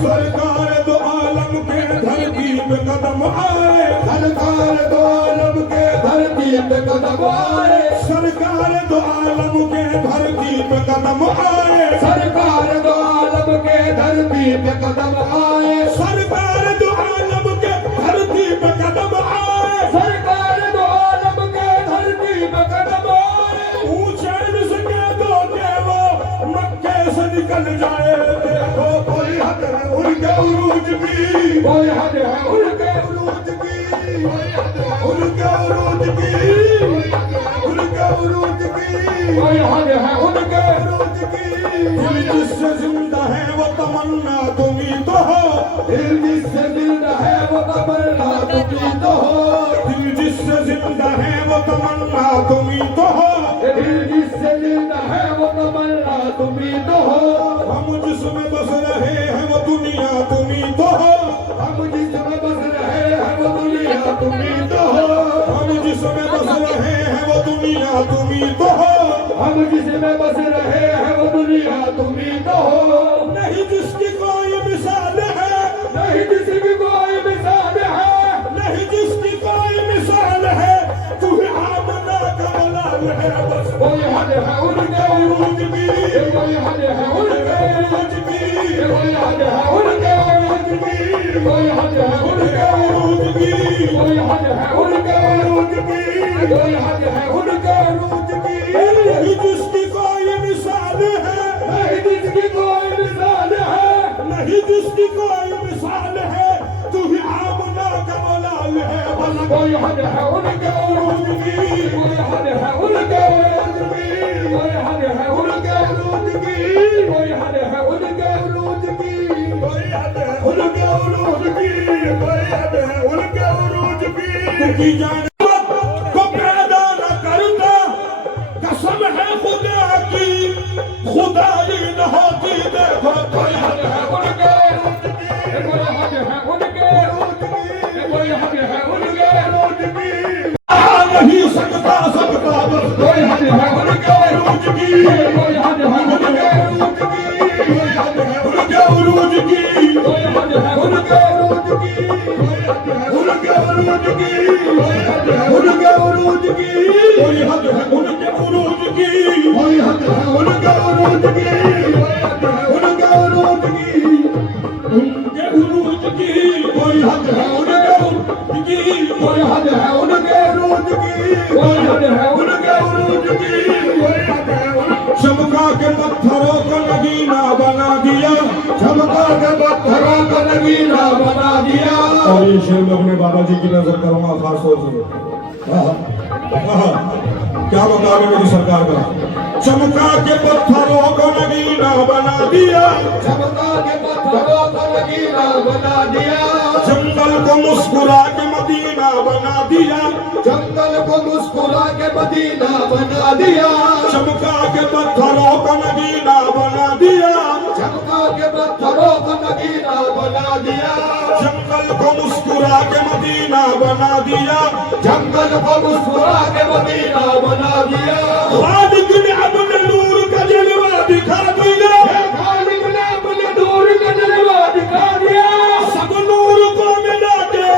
सरकार दो आलम के धरती पे कदम आए, सरकार दो आलम के धरती पे कदम आए, सरकार दो आलम के धरती पे कदम आए, सरकार दो आलम के धरती पे कदम आए, सरकार दो आलम के धरती पे कदम आए, सरकार दो आलम के धरती पे कदम आए। ऊंचे से दो के वो मक्के से निकल जाए, देखो कोई हद है उनके उरूज की, कोई हद है उनके उरूज की, उनके उरूज की, उनके उरूज की, कोई हद है उनके उरूज की। दिल जिससे जिंदा है वो तमन्ना तुम्ही तो हो, दिल जिससे जिंदा है वो तमन्ना तुम्ही तो हो, दिल जिससे जिंदा है वो तमन्ना तुम्ही तो हो, दिल जिससे जिंदा है वो तमन्ना तुम्ही तो हो। हम जिसमें बस रहे हैं वो दुनिया तुम्ही तो हो, हम जिसमें बस रहे हैं वो दुनिया तुम्ही तो हो, हम जिसमें बस रहे हैं वो दुनिया तुम्ही तो हो, हम जिसमें बस रहे हैं वो दुनिया तुम्ही तो हो। नहीं जिसकी कोई मिसाल है, नहीं जिसकी कोई मिसाल है, नहीं जिसकी कोई मिसाल है, तू ही आमना का मलाल है, बस कोई हद है उनके उरूज की, कोई हद है उनके उरूज की, कोई हद है उनके उरूज की, कोई हद है उनके उरूज की, कोई हद है उनके उरूज की, कोई हद है उनके उरूज की। नहीं जिसकी कोई मिसाल है, नहीं जिसकी कोई मिसाल है, नहीं जिसकी कोई मिसाल है, तू ही आमना का मलाल है, बस कोई हद है उनके उरूज की, कोई हद है उनके उरूज की, कोई हद है उनके उरूज की, कोई हद है उनके उरूज की, कोई हद है उनके उरूज की, कोई हद है उनके उरूज की। की जान को पैदा न करता, कसम है खुदा की, खुदाई न होती, देखो कोई हद है उनके उरूज की, कोई हद है उनके उरूज की, कोई हद है उनके उरूज की। नहीं सकता सबका बस कोई हद है उनके उरूज की, कोई हद है उनके उरूज की, कोई हद है उनके उरूज की, कोई हद है उनके उरूज की, कोई हद है उनके उरूज की, कोई हद है उनके उरूज की, कोई हद है उनके उरूज की, कोई हद है उनके उरूज की। उनके उरूज की उनके उरूज की कोई हद है उनके उरूज की कोई हद है उनके उरूज की कोई हद है उनके उरूज की कोई हद है चमका के पत्थरों को नगीना बना दिया, चमका के पत्थरों को नगीना बना दिया। और ये शेर में अपने बाबा जी की नजर करूंगा खास तौर से। क्या बता रहे मेरी सरकार का? चमका के पत्थरों को नगीना बना दिया, चमका के पत्थरों को नगीना बना दिया। जंगल को मुस्कुरा के मदीना बना दिया, जंगल को मुस्कुरा के मदीना बना दिया। चमका के पत्थरों को नगीना बना दिया, चमका के पत्थरों को नगीना बना दिया। जंगल को मुस्कुरा के मदीना बना दिया, जंगल को मुस्कुरा के मदीना बना दिया। खालिक ने अपने नूर का जलवा दिखा दिया, खालिक ने अपने नूर का जलवा दिखा दिया। सब नूर को मिला के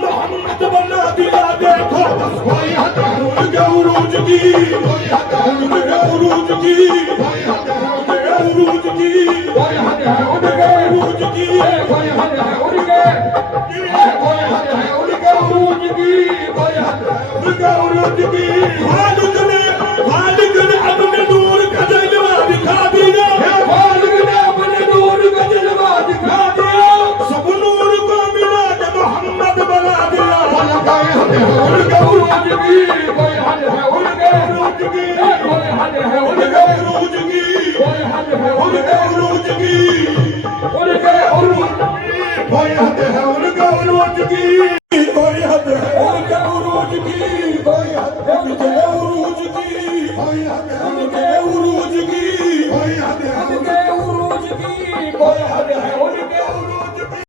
मोहम्मद बना दिया। देखो कोई हद है उनके उरूज की, कोई हद है उनके उरूज की, कोई हद है उनके उरूज की, कोई हद है उनके उरूज की, कोई हद है उनके कोई हद है उनके उरूज की कोई हद है उनके उरूज की। खालिक ने अपने नूर का जलवा दिखा दिया, खालिक ने अपने नूर का जलवा दिखा दिया। सब नूर को मिला के मोहम्मद बना दिया। कोई हद है उनके उरूज की